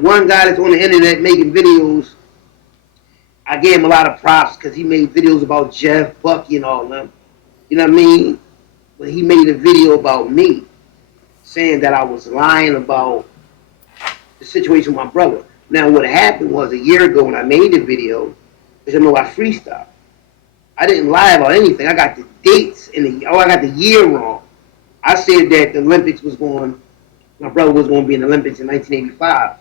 one guy that's on the internet making videos, I gave him a lot of props because he made videos about Jeff, Bucky, and all them. You know what I mean? But he made a video about me, saying that I was lying about the situation with my brother. Now, what happened was a year ago when I made the video, because I know I freestyle. I didn't lie about anything. I got the dates and I got the year wrong. I said that the Olympics was going, my brother was going to be in the Olympics in 1985.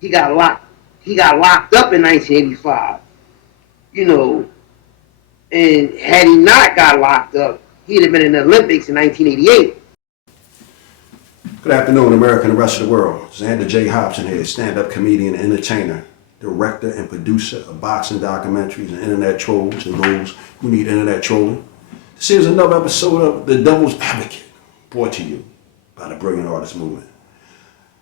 He got locked up in 1985. You know, and had he not got locked up, he'd have been in the Olympics in 1988. Good afternoon, America and the rest of the world. Xander J. Hobson here, stand-up comedian, entertainer, director and producer of boxing documentaries and internet trolls and those who need internet trolling. This is another episode of The Devil's Advocate, brought to you by the Brilliant Artist Movement.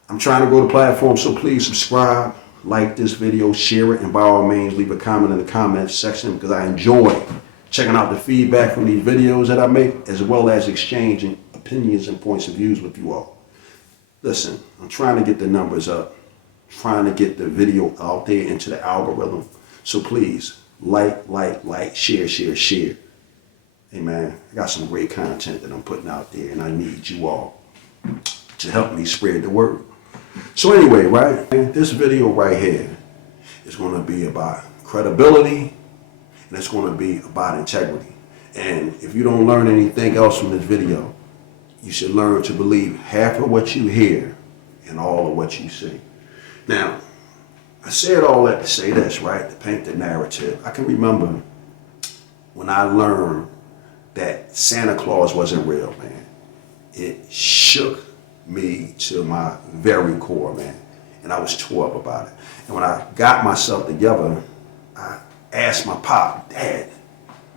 I'm trying to grow the platform, so please subscribe, like this video, share it, and by all means leave a comment in the comments section because I enjoy checking out the feedback from these videos that I make, as well as exchanging opinions and points of views with you all. Listen, I'm trying to get the numbers up, trying to get the video out there into the algorithm. So please, like, share. Hey man, I got some great content that I'm putting out there and I need you all to help me spread the word. So anyway, right, this video right here is going to be about credibility and it's going to be about integrity. And if you don't learn anything else from this video, you should learn to believe half of what you hear and all of what you see. Now, I said all that to say this, right? To paint the narrative. I can remember when I learned that Santa Claus wasn't real, man. It shook me to my very core, man. And I was tore up about it. And when I got myself together, I asked my pop, Dad,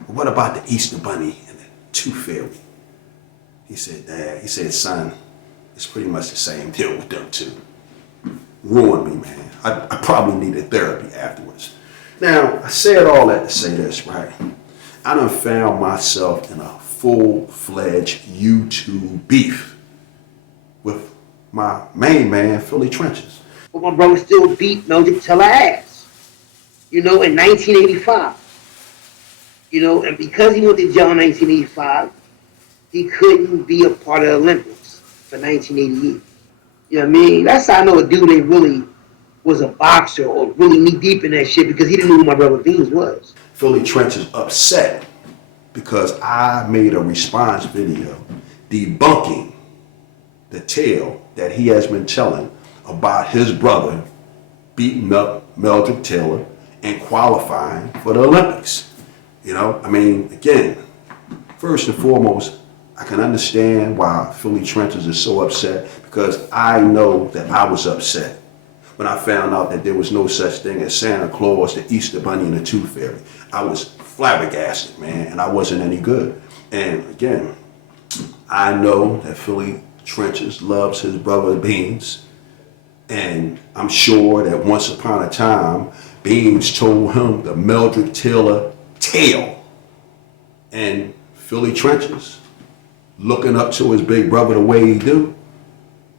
what about the Easter Bunny and the Tooth Fairy? He said, Dad, he said, son, it's pretty much the same deal with them two. Ruined me, man. I probably needed therapy afterwards. Now, I said all that to say this, right? I done found myself in a full-fledged YouTube beef with my main man, Philly Trenches. But my brother still beat Meldrick till her ass, you know, in 1985. You know, and because he went to jail in 1985, he couldn't be a part of the Olympics for 1988. You know what I mean? That's how I know a dude ain't really was a boxer or really knee deep in that shit because he didn't know who my brother Beans was. Philly Trench is upset because I made a response video debunking the tale that he has been telling about his brother beating up Meldrick Taylor and qualifying for the Olympics. You know, I mean, again, first and foremost, I can understand why Philly Trenches is so upset because I know that I was upset when I found out that there was no such thing as Santa Claus, the Easter Bunny, and the Tooth Fairy. I was flabbergasted, man, and I wasn't any good. And again, I know that Philly Trenches loves his brother Beans, and I'm sure that once upon a time, Beans told him the Meldrick Taylor tale. And Philly Trenches, looking up to his big brother the way he do,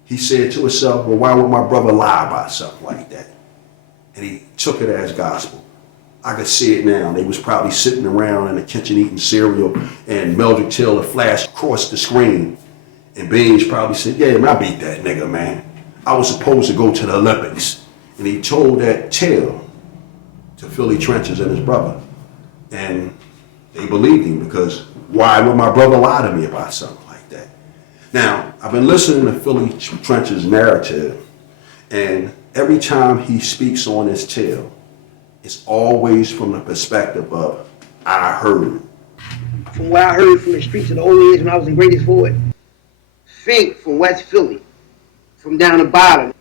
he said to himself, well, why would my brother lie about something like that? And he took it as gospel. I could see it now. They was probably sitting around in the kitchen eating cereal and Meldrick Taylor flashed across the screen. And Beans probably said, yeah, man, I beat that nigga, man. I was supposed to go to the Olympics. And he told that tale to Philly Trenches and his brother. And they believed him because why would my brother lie to me about something like that? Now, I've been listening to Philly Trench's narrative, and every time he speaks on his tale, it's always from the perspective of, I heard. From what I heard from the streets of the old days when I was in Greatest Ford, Fink from West Philly, from down the bottom,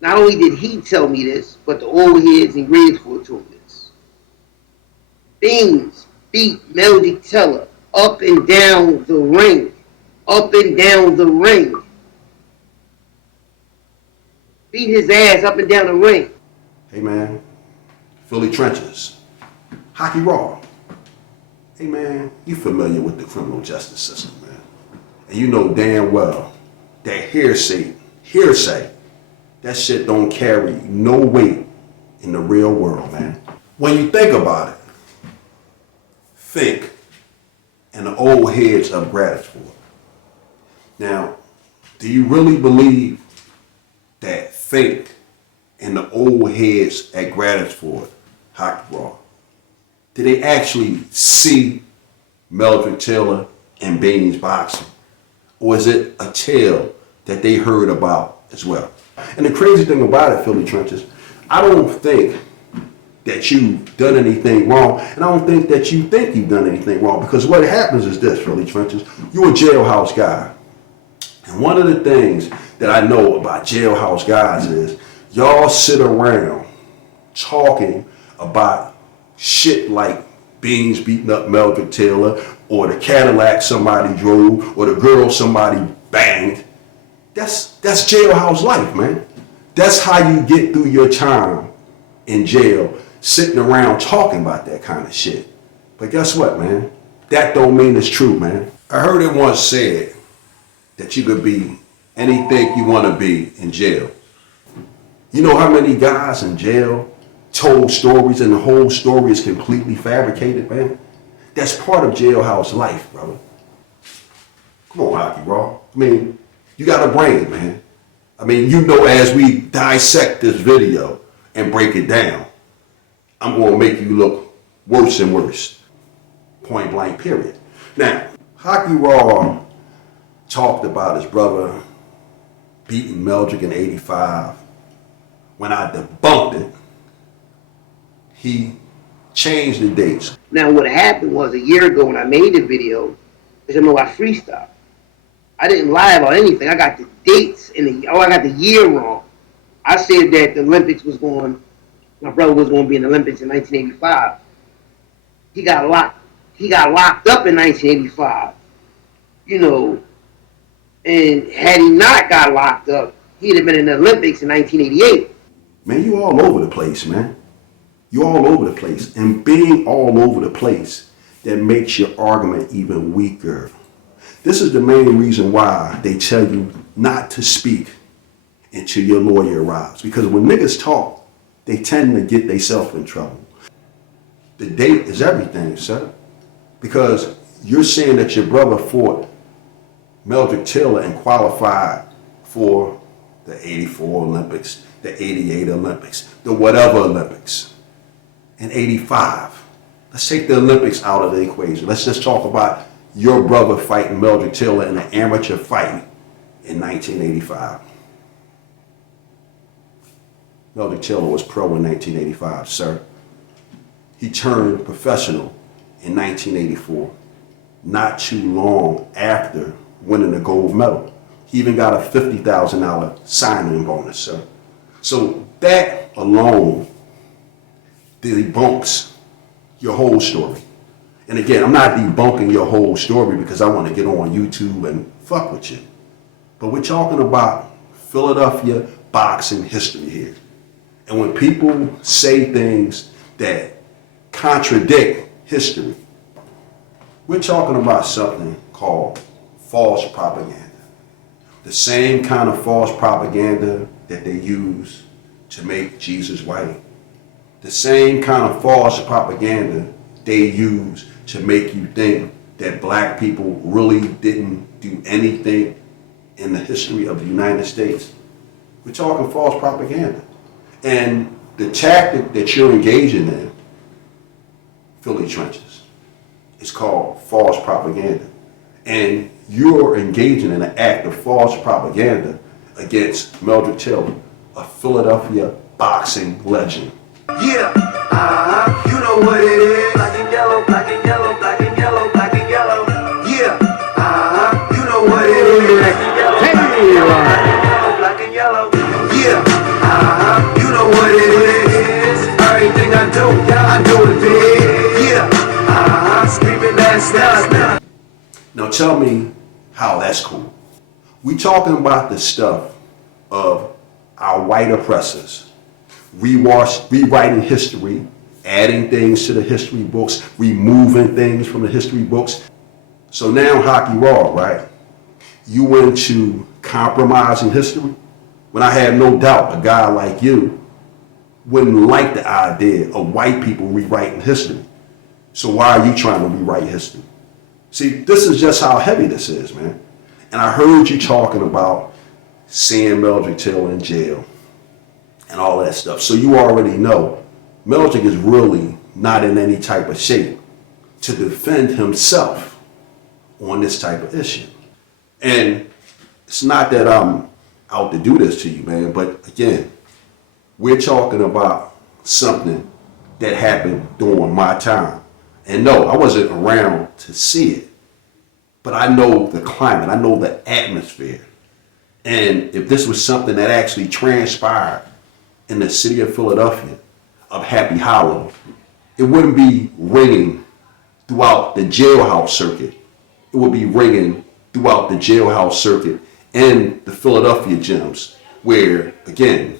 not only did he tell me this, but the old heads in Greatest Ford told me this. Beans beat Meldrick Taylor up and down the ring. Up and down the ring. Beat his ass up and down the ring. Hey man, Philly Trenches, Hockey Raw. Hey man, you familiar with the criminal justice system, man. And you know damn well that hearsay That shit don't carry no weight in the real world, man. When you think about it, think and the old heads of Gratitude. Now, do you really believe that Think and the old heads at Gratitude, Hockey Raw, did they actually see Meldrick Taylor and Beans boxing? Or is it a tale that they heard about as well? And the crazy thing about it, Philly Trenches, I don't think that you've done anything wrong, and I don't think that you think you've done anything wrong, because what happens is this, Philly Trenches, you're a jailhouse guy. And one of the things that I know about jailhouse guys is y'all sit around talking about shit like Beans beating up Meldrick Taylor, or the Cadillac somebody drove, or the girl somebody banged. That's jailhouse life, man. That's how you get through your time in jail, sitting around talking about that kind of shit. But guess what, man? That don't mean it's true, man. I heard it once said that you could be anything you want to be in jail. You know how many guys in jail told stories and the whole story is completely fabricated, man? That's part of jailhouse life, brother. Come on, Hockey Raw. I mean, you got a brain, man. I mean, you know, as we dissect this video and break it down, I'm going to make you look worse and worse. Point blank, period. Now, Hockey Raw talked about his brother beating Meldrick in '85. When I debunked it, he changed the dates. Now, what happened was a year ago when I made the video, as you know, I freestyle. I didn't lie about anything. I got the dates and I got the year wrong. I said that the Olympics was going, my brother was going to be in the Olympics in 1985. He got locked up in 1985. You know, and had he not got locked up, he'd have been in the Olympics in 1988. Man, you all over the place, man. You all over the place. And being all over the place, that makes your argument even weaker. This is the main reason why they tell you not to speak until your lawyer arrives. Because when niggas talk, they tend to get themselves in trouble. The date is everything, sir. Because you're saying that your brother fought Meldrick Taylor and qualified for the '84 Olympics, the '88 Olympics, the whatever Olympics, and '85. Let's take the Olympics out of the equation. Let's just talk about your brother fighting Meldrick Taylor in an amateur fight in 1985. Meldrick Taylor was pro in 1985, sir. He turned professional in 1984, not too long after winning the gold medal. He even got a $50,000 signing bonus, sir. So that alone debunks your whole story. And again, I'm not debunking your whole story because I want to get on YouTube and fuck with you. But we're talking about Philadelphia boxing history here. And when people say things that contradict history, we're talking about something called false propaganda. The same kind of false propaganda that they use to make Jesus white. The same kind of false propaganda they use to make you think that black people really didn't do anything in the history of the United States. We're talking false propaganda. And the tactic that you're engaging in, Philly Trenches, is called false propaganda. And you're engaging in an act of false propaganda against Meldrick Taylor, a Philadelphia boxing legend. Yeah, you know what it is. Black and yellow, black and yellow, black and yellow, black and yellow. Yeah, you know what it is. Black and yellow, black and yellow, black and yellow. Yeah, you know what it is. Everything I do it big. Yeah, screaming that's now. Now tell me how that's cool. We talking about the stuff of our white oppressors, rewriting history, adding things to the history books, removing things from the history books. So now Hockey Raw, right? You into compromising history? When I have no doubt a guy like you wouldn't like the idea of white people rewriting history. So why are you trying to rewrite history? See, this is just how heavy this is, man. And I heard you talking about seeing Meldrick Till in jail and all that stuff. So you already know Meldrick is really not in any type of shape to defend himself on this type of issue. And it's not that I'm out to do this to you, man, but again, we're talking about something that happened during my time. And no, I wasn't around to see it, but I know the climate, I know the atmosphere. And if this was something that actually transpired in the city of Philadelphia, of Happy Hollow, it wouldn't be ringing throughout the jailhouse circuit. It would be ringing throughout the jailhouse circuit and the Philadelphia gyms, where, again,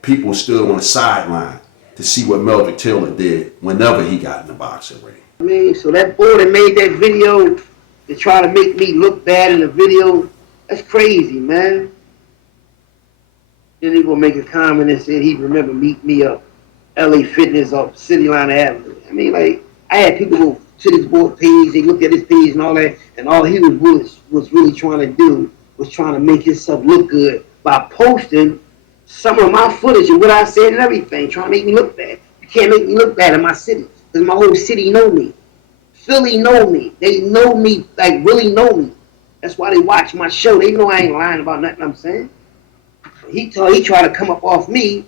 people stood on the sideline to see what Meldrick Taylor did whenever he got in the boxing ring. I mean, so that boy that made that video to try to make me look bad in the video, that's crazy, man. Then he gonna make a comment and said he'd remember meeting me up LA Fitness off City Line Avenue. I mean, like, I had people go to this boy's page, they looked at his page and all that, and all he was really trying to do was trying to make himself look good by posting some of my footage of what I said and everything, trying to make me look bad. You can't make me look bad in my city, because my whole city know me. Philly know me. They know me, like really know me. That's why they watch my show. They know I ain't lying about nothing I'm saying. He tried to come up off me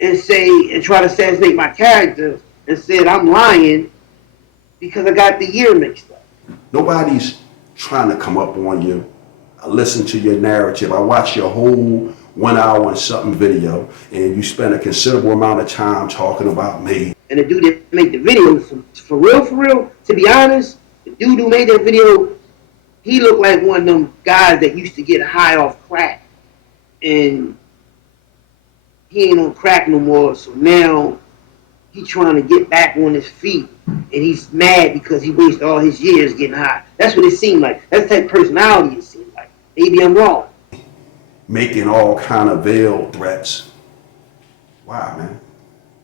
and try to assassinate my character and said I'm lying because I got the year mixed up. Nobody's trying to come up on you. I listened to your narrative. I watched your whole 1 hour and something video, and you spent a considerable amount of time talking about me. And the dude that made the video, for real, to be honest, the dude who made that video, he looked like one of them guys that used to get high off crack. And he ain't on crack no more, so now he trying to get back on his feet. And he's mad because he wasted all his years getting high. That's what it seemed like. That's the type of personality it seemed like. Maybe I'm wrong. Making all kind of veiled threats. Why, man?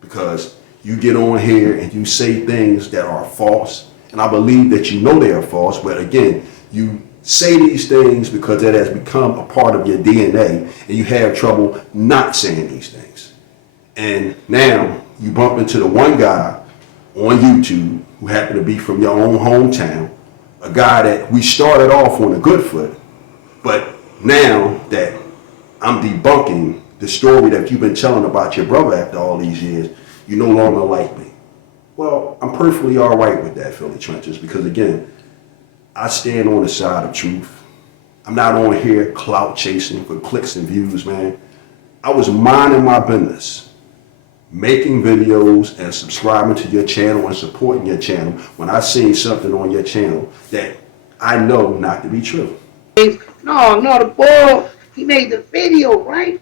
Because you get on here and you say things that are false, and I believe that you know they are false, but again, you say these things because that has become a part of your DNA, and you have trouble not saying these things. And now you bump into the one guy on YouTube who happened to be from your own hometown, a guy that we started off on a good foot, but now that I'm debunking the story that you've been telling about your brother after all these years, you no longer like me. Well, I'm perfectly all right with that, Philly Trenches, because again, I stand on the side of truth. I'm not on here clout chasing for clicks and views, man. I was minding my business, making videos and subscribing to your channel and supporting your channel when I seen something on your channel that I know not to be true. No, the boy, he made the video, right?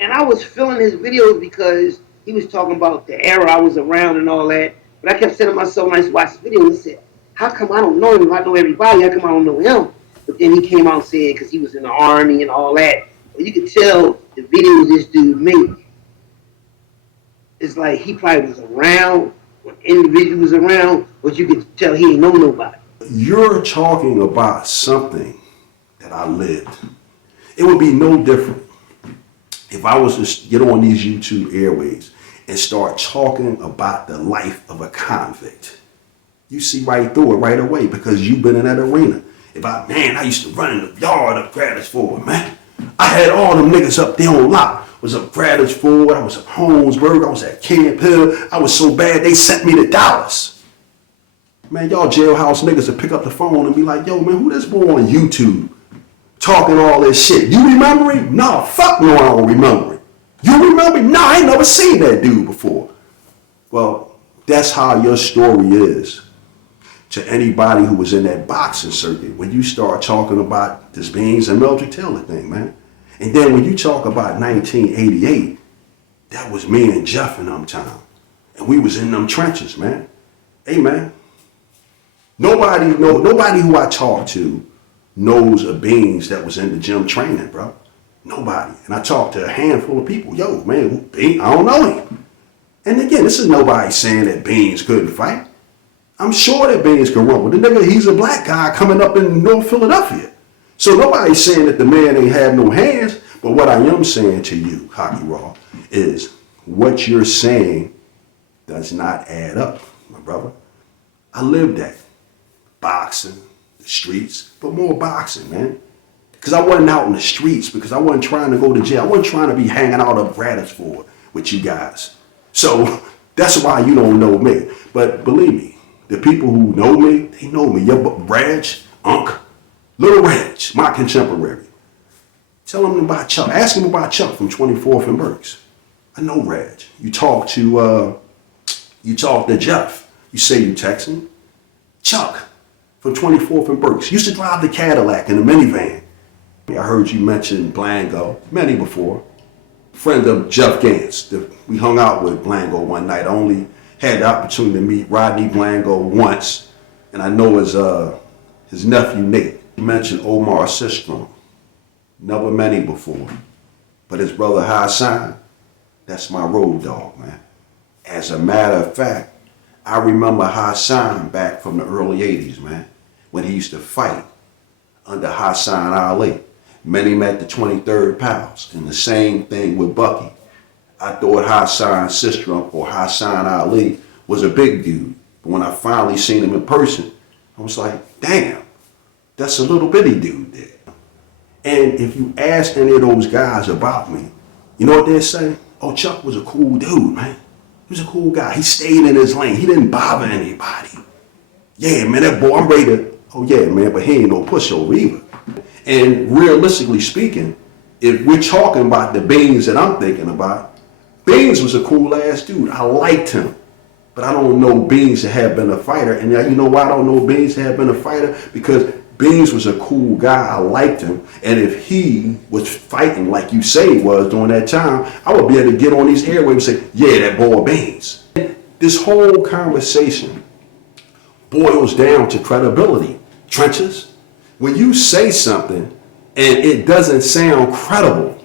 And I was feeling his videos because he was talking about the era I was around and all that. But I kept saying to myself when I used to watch the video, and I said, how come I don't know him? If I know everybody, how come I don't know him? But then he came out and said, because he was in the army and all that. But you could tell the videos this dude made. It's like he probably was around when individual was around, but you could tell he ain't know nobody. You're talking about something that I lived. It would be no different if I was to get on these YouTube airways and start talking about the life of a convict. You see right through it right away because you've been in that arena. I used to run in the yard up Gratis Forward, man. I had all them niggas up there on lock. I was up Gratis Forward, I was at Holmesburg, I was at Camp Hill. I was so bad they sent me to Dallas. Man, y'all jailhouse niggas would pick up the phone and be like, yo, man, who this boy on YouTube talking all this shit? You remember him? No, fuck no, I don't remember him. You remember him? No, I ain't never seen that dude before. Well, that's how your story is to anybody who was in that boxing circuit when you start talking about this Beans and Meldrick Taylor thing, man. And then when you talk about 1988, that was me and Jeff in them time. And we was in them trenches, man. Hey, man. Nobody who I talk to knows a Beans that was in the gym training, bro. Nobody. And I talked to a handful of people. Yo, man, I don't know him. And again, this is nobody saying that Beans couldn't fight. I'm sure that Beans can run. But the nigga, he's a black guy coming up in North Philadelphia. So nobody's saying that the man ain't have no hands. But what I am saying to you, Hockey Raw, is what you're saying does not add up, my brother. I lived that. Boxing, the streets, but more boxing, man. Because I wasn't out in the streets, because I wasn't trying to go to jail. I wasn't trying to be hanging out up Braddocksford with you guys. So that's why you don't know me. But believe me, the people who know me, they know me. Your Reg, Unc, Little Reg, my contemporary. Tell him about Chuck. Ask him about Chuck from 24th and Berks. I know Reg. You talk to Jeff. You say you text him. Chuck from 24th and Berks used to drive the Cadillac in the minivan. I heard you mention Blango, many before. Friend of Jeff Gantz. We hung out with Blango one night. I only had the opportunity to meet Rodney Blango once, and I know his nephew Nate. You mentioned Omar Sistrom. Never met him before. But his brother Hassan, that's my road dog, man. As a matter of fact, I remember Hassan back from the early 80s, man, when he used to fight under Hassan Ali. Many met the 23rd Pals, and the same thing with Bucky. I thought Hassan Sistrom or Hassan Ali was a big dude, but when I finally seen him in person, I was like, damn, that's a little bitty dude there. And if you ask any of those guys about me, you know what they'd say? Oh, Chuck was a cool dude, man. He was a cool guy. He stayed in his lane. He didn't bother anybody. Yeah, man, that boy, I'm ready to, oh yeah, man, but he ain't no pushover either. And realistically speaking, if we're talking about the Beans that I'm thinking about, Beans was a cool ass dude. I liked him. But I don't know Beans to have been a fighter. And you know why I don't know Beans to have been a fighter? Because Beans was a cool guy. I liked him. And if he was fighting like you say he was during that time, I would be able to get on these airwaves and say, yeah, that boy Beans. This whole conversation boils down to credibility. Trenches, when you say something and it doesn't sound credible,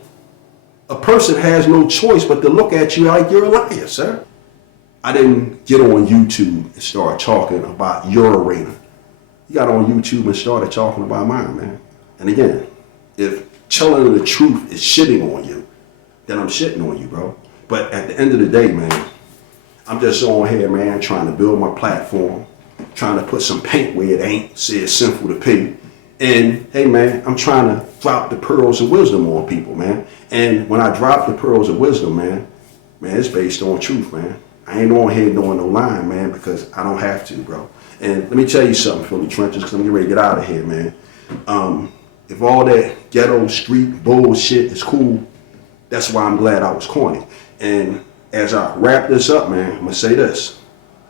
a person has no choice but to look at you like you're a liar, sir. I didn't get on YouTube and start talking about your arena. You got on YouTube and started talking about mine, man. And again, if telling the truth is shitting on you, then I'm shitting on you, bro. But at the end of the day, man, I'm just on here, man, trying to build my platform, trying to put some paint where it ain't, say it's sinful to pee. And hey, man, I'm trying to drop the pearls of wisdom on people, man. And when I drop the pearls of wisdom, man, it's based on truth, man. I ain't on here doing no lying, man, because I don't have to, bro. And let me tell you something, Philly Trenches, because I'm getting ready to get out of here, man. If all that ghetto street bullshit is cool, that's why I'm glad I was corny. And as I wrap this up, man, I'm going to say this.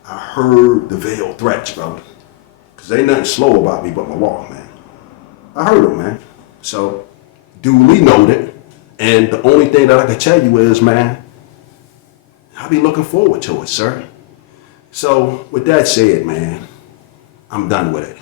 I heard the veiled threats, bro. Because ain't nothing slow about me but my walk, man. I heard them, man. So, duly noted. And the only thing that I can tell you is, man, I'll be looking forward to it, sir. So, with that said, man, I'm done with it.